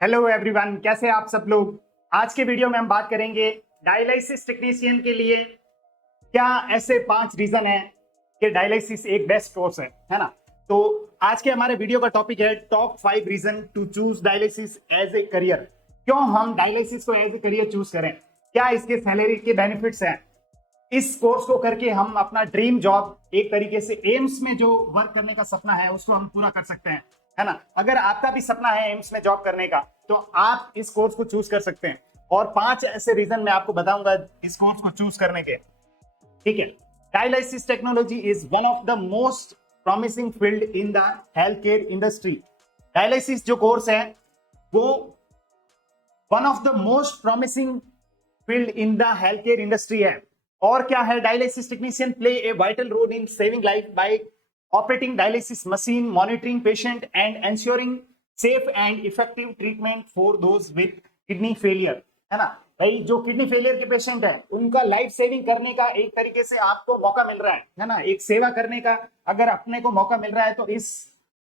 Hello everyone, कैसे हैं आप सब लोग। आज के वीडियो में हम बात करेंगे डायलिसिस टेक्नीशियन के लिए क्या ऐसे 5 रीजन हैं कि डायलिसिस एक बेस्ट कोर्स है ना। तो आज के हमारे वीडियो का टॉपिक है top 5 reason to choose dialysis as a career. क्यों हम डायलिसिस को एज ए करियर चूज करें, क्या इसके सैलरी के बेनिफिट्स हैं, इस कोर्स को करके हम अपना ड्रीम जॉब एक तरीके से एम्स में जो वर्क करने का सपना है उसको हम पूरा कर सकते हैं, है ना। अगर आपका भी सपना है एम्स में जॉब करने का तो आप इस कोर्स को चूज कर सकते हैं। और 5 ऐसे रीजन मैं आपको बताऊंगा इस कोर्स को चूज करने के। ठीक है। Dialysis technology is one of the most promising field in the health care industry. Dialysis जो कोर्स है वो one of the most promising field in the health care industry है। और क्या है, dialysis technician play a vital role in saving life by operating dialysis machine, monitoring patient and ensuring safe and effective treatment for those with kidney failure, है ना। भाई जो kidney failure के patient है उनका लाइफ सेविंग करने का एक तरीके से आपको मौका मिल रहा है ना, एक सेवा करने का अगर अपने को मौका मिल रहा है तो इस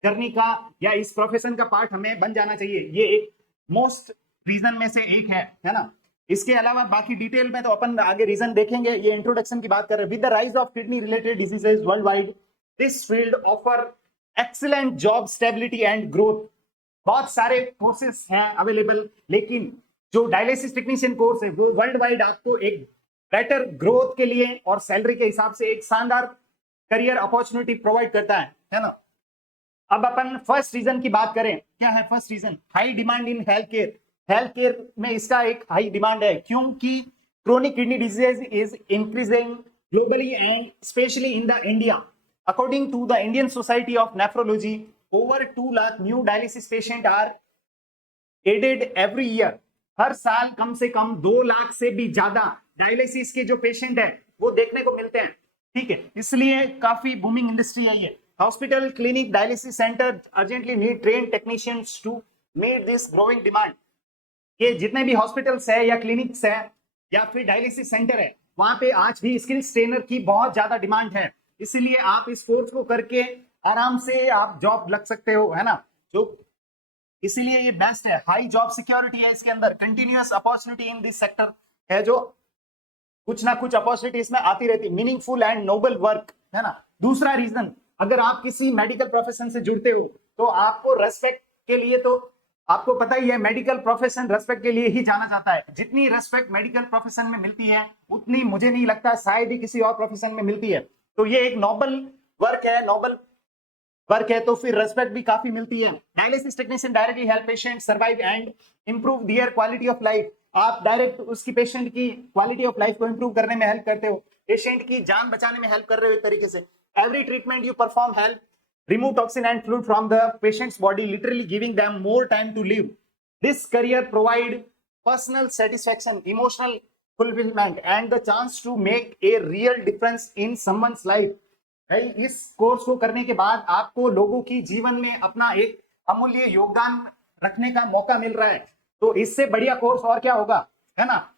जर्नी का या इस प्रोफेशन का पार्ट हमें बन जाना चाहिए। ये एक मोस्ट रीजन में से एक है ना। इसके अलावा बाकी डिटेल में तो अपन आगे रीजन देखेंगे, ये इंट्रोडक्शन की बात कर रहे हैं। With the rise of kidney related diseases world wide, this field offer excellent job stability and growth. बहुत सारे कोर्सेस हैं अवेलेबल, लेकिन जो डायलिसिस टेक्नीशियन कोर्स है वो वर्ल्ड वाइड आपको एक बेटर ग्रोथ के लिए और सैलरी के हिसाब से एक शानदार करियर अपॉर्चुनिटी प्रोवाइड करता है ना। अब अपन फर्स्ट रीजन की बात करें, क्या है first reason? High demand in health care. Health care में इसका एक हाई डिमांड है क्योंकि chronic kidney disease is increasing globally and specially in the India. According to the Indian society of nephrology, over 2 lakh new dialysis patient are added every year. हर साल कम से कम 2 लाख से भी ज्यादा डायलिसिस के जो पेशेंट है वो देखने को मिलते हैं। ठीक है, इसलिए काफी बूमिंग इंडस्ट्री है ये। Hospital, clinic, dialysis centre urgently need train technicians to meet this growing demand. ये जितने भी हॉस्पिटल्स है या क्लिनिक्स है या फिर डायलिसिस सेंटर है वहां पे आज भी स्किल्स ट्रेनर की बहुत ज्यादा डिमांड है। इसीलिए आप इस कोर्स को करके आराम से आप जॉब लग सकते हो, है ना। जो इसीलिए ये बेस्ट है, हाई जॉब सिक्योरिटी है इसके अंदर, continuous opportunity in this sector है, जो कुछ ना कुछ अपॉर्चुनिटी इसमें आती रहती है। मीनिंगफुल एंड नोबल वर्क, है ना। दूसरा रीजन, अगर आप किसी मेडिकल प्रोफेशन से जुड़ते हो तो आपको रेस्पेक्ट के लिए, तो आपको पता ही है मेडिकल प्रोफेशन रेस्पेक्ट के लिए ही जाना जाता है। जितनी रेस्पेक्ट मेडिकल प्रोफेशन में मिलती है उतनी मुझे नहीं लगता शायद ही किसी और प्रोफेशन में मिलती है। तो ये एक नोबल वर्क है, नोबल वर्क है तो फिर रेस्पेक्ट भी काफी मिलती है। Dialysis technician directly help patient survive and improve there quality of life. आप डायरेक्ट उसकी पेशेंट की क्वालिटी ऑफ लाइफ को इंप्रूव करने में हेल्प करते हो, पेशेंट की जान बचाने में हेल्प कर रहे हो एक तरीके से। Every treatment you perform help remove toxin and fluid from the patient's body, literally giving them more time to live. This career provide personal satisfaction, emotional fulfillment and the chance to make a real difference in someone's life. भाई इस course को करने के बाद आपको लोगों की जीवन में अपना एक अमूल्य योगदान रखने का मौका मिल रहा है, तो इससे बढ़िया कोर्स और क्या होगा, है ना।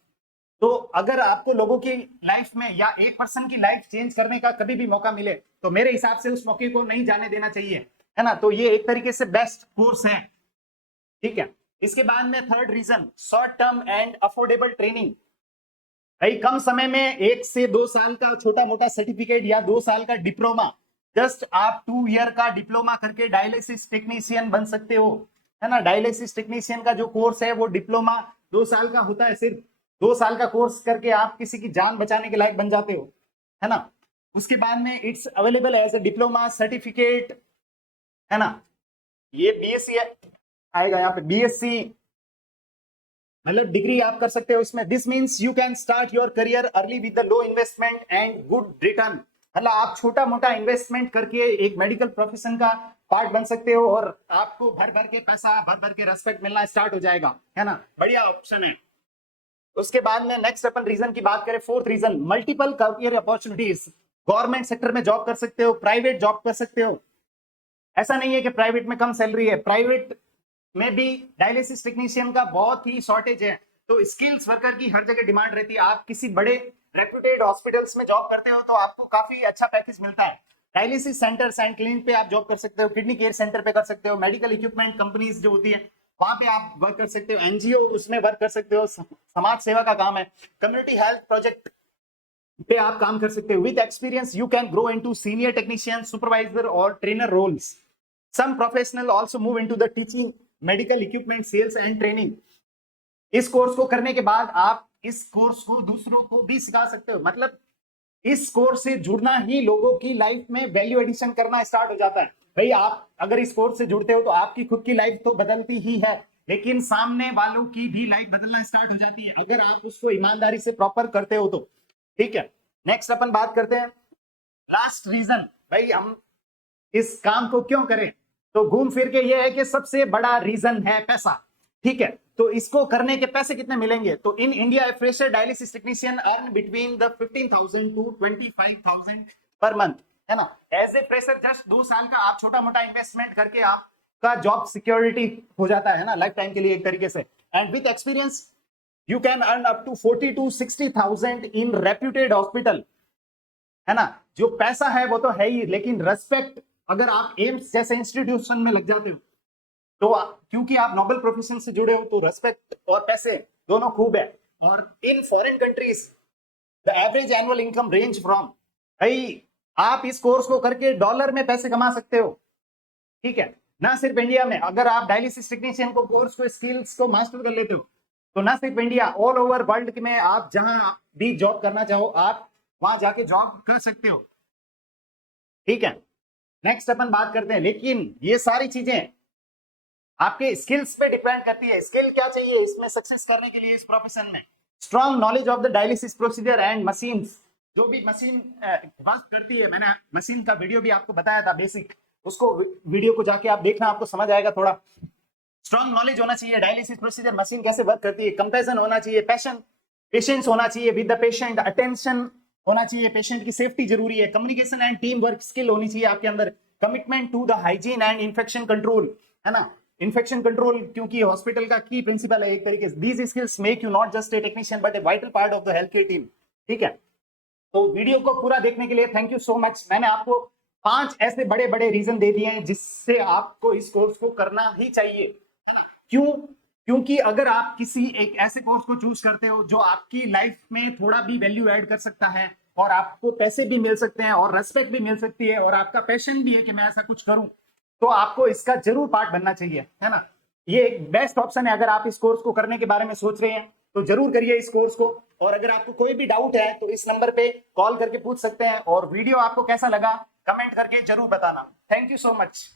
तो अगर आपको लोगों की लाइफ में या एक पर्सन की लाइफ चेंज करने का कभी भी मौका मिले तो मेरे हिसाब से उस मौके को नहीं जाने देना चाहिए, है ना। तो ये एक तरीके से बेस्ट कोर्स है। ठीक है। इसके बाद में third reason, short term and affordable training. भाई कम समय में 1 से 2 साल का छोटा मोटा सर्टिफिकेट या 2 साल का डिप्लोमा, जस्ट आप 2 ईयर का डिप्लोमा करके डायलिसिस टेक्नीशियन बन सकते हो, है ना। डायलिसिस टेक्नीशियन का जो कोर्स है वो डिप्लोमा 2 साल का होता है। सिर्फ 2 साल का कोर्स करके आप किसी की जान बचाने के लायक बन जाते हो, है ना। उसके बाद में it's available as a diploma certificate, है ना। ये बीएससी आएगा यहाँ पे, बीएससी मतलब डिग्री आप कर सकते हो इसमें। This means you can start your career early with the low investment and good return. मतलब आप छोटा मोटा इन्वेस्टमेंट करके एक मेडिकल प्रोफेशन का पार्ट बन सकते हो और आपको भर भर के पैसा, भर भर के रेस्पेक्ट मिलना स्टार्ट हो जाएगा, है ना। बढ़िया ऑप्शन है। उसके बाद में नेक्स्ट अपन रीजन की बात करें, fourth reason, multiple career opportunities. Government sector में जॉब कर सकते हो, प्राइवेट जॉब कर सकते हो। ऐसा नहीं है कि प्राइवेट में कम सैलरी है, प्राइवेट में भी डायलिसिस टेक्नीशियन का बहुत ही शॉर्टेज है। तो स्किल्स वर्कर की हर जगह डिमांड रहती है। आप किसी बड़े रेप्यूटेड हॉस्पिटल्स में जॉब करते हो तो आपको काफी अच्छा पैकेज मिलता है। डायलिसिस सेंटर एंड क्लिनिक पे आप जॉब कर सकते हो, किडनी केयर सेंटर पे कर सकते हो, मेडिकल इक्विपमेंट कंपनीज जो होती है वहां पे आप वर्क कर सकते हो, एनजीओ उसमें वर्क कर सकते हो, समाज सेवा का काम है, कम्युनिटी हेल्थ प्रोजेक्ट पे आप काम कर सकते हो। With experience you can grow into senior technician, supervisor और trainer roles. Some professional also move into the teaching, medical equipment sales and training. इस कोर्स को करने के बाद आप इस कोर्स को दूसरों को भी सिखा सकते हो। मतलब इस कोर्स से जुड़ना ही लोगों की लाइफ में वैल्यू एडिशन करना स्टार्ट हो जाता है। भाई आप अगर इस कोर्स से जुड़ते हो तो आपकी खुद की लाइफ तो बदलती ही है, लेकिन सामने वालों की भी लाइफ बदलना स्टार्ट हो जाती है अगर आप उसको ईमानदारी से प्रॉपर करते हो तो। ठीक है, नेक्स्ट अपन बात करते हैं लास्ट रीजन, भाई हम इस काम को क्यों करें। तो घूम फिर के ये है कि सबसे बड़ा रीजन है पैसा। ठीक है, तो इसको करने के पैसे कितने मिलेंगे। तो in India fresher dialysis technician earn between the 15,000 to 25,000 per month, है ना। एज ए फ्रेशर जस्ट 2 साल का आप छोटा मोटा इन्वेस्टमेंट करके आपका जॉब सिक्योरिटी हो जाता है ना, लाइफ टाइम के लिए एक तरीके से। And with experience you can earn up to 40 to 60,000 in reputed hospital, है ना। जो पैसा है वो तो है ही, लेकिन रेस्पेक्ट अगर आप एम्स जैसे इंस्टीट्यूशन में लग जाते हो तो क्योंकि आप नोबल प्रोफेशन से जुड़े हो तो रेस्पेक्ट और पैसे दोनों खूब है। और in foreign countries the average annual income range from, भाई आप इस कोर्स को करके डॉलर में पैसे कमा सकते हो। ठीक है, ना सिर्फ इंडिया में, अगर आप डायलिसिस टेक्नीशियन को कोर्स को स्किल्स को मास्टर कर लेते हो तो ना सिर्फ इंडिया, ऑल ओवर वर्ल्ड में आप जहां भी जॉब करना चाहो आप वहां जाके जॉब कर सकते हो। ठीक है, नेक्स्ट अपन बात करते हैं, लेकिन ये सारी चीजें आपके स्किल्स पे डिपेंड करती है। स्किल क्या चाहिए इसमें सक्सेस करने के लिए इस प्रोफेशन में। Strong knowledge of the dialysis procedure and machines, जो भी मशीन वर्क करती है, मैंने मशीन का वीडियो भी आपको बताया था बेसिक, उसको वीडियो को जाके आप देखना, आपको समझ आएगा थोड़ा। स्ट्रॉन्ग नॉलेज होना चाहिए डायलिसिस प्रोसीजर, मशीन कैसे वर्क करती है, कंपैशन होना चाहिए, पैशन पेशेंस होना चाहिए विद द पेशेंट, अटेंशन होना चाहिए, पेशेंट की सेफ्टी जरूरी है, communication and team work skill होनी चाहिए आपके अंदर, commitment to the hygiene and infection control, है ना। इन्फेक्शन कंट्रोल क्योंकि हॉस्पिटल का की प्रिंसिपल है एक तरीके से। These skills make you not just a technician but a vital part of the health care team. ठीक है, तो वीडियो को पूरा देखने के लिए थैंक यू सो मच। मैंने आपको 5 ऐसे बड़े बड़े रीजन दे दिए हैं जिससे आपको इस कोर्स को करना ही चाहिए, है ना। क्यों? क्योंकि अगर आप किसी एक ऐसे कोर्स को चूज करते हो जो आपकी लाइफ में थोड़ा भी वैल्यू ऐड कर सकता है और आपको पैसे भी मिल सकते हैं और रेस्पेक्ट भी मिल सकती है और आपका पैशन भी है कि मैं ऐसा कुछ करूं, तो आपको इसका जरूर पार्ट बनना चाहिए, है ना। ये एक बेस्ट ऑप्शन है। अगर आप इस कोर्स को करने के बारे में सोच रहे हैं तो जरूर करिए इस कोर्स को। और अगर आपको कोई भी डाउट है तो इस नंबर पे कॉल करके पूछ सकते हैं। और वीडियो आपको कैसा लगा कमेंट करके जरूर बताना। Thank you so much.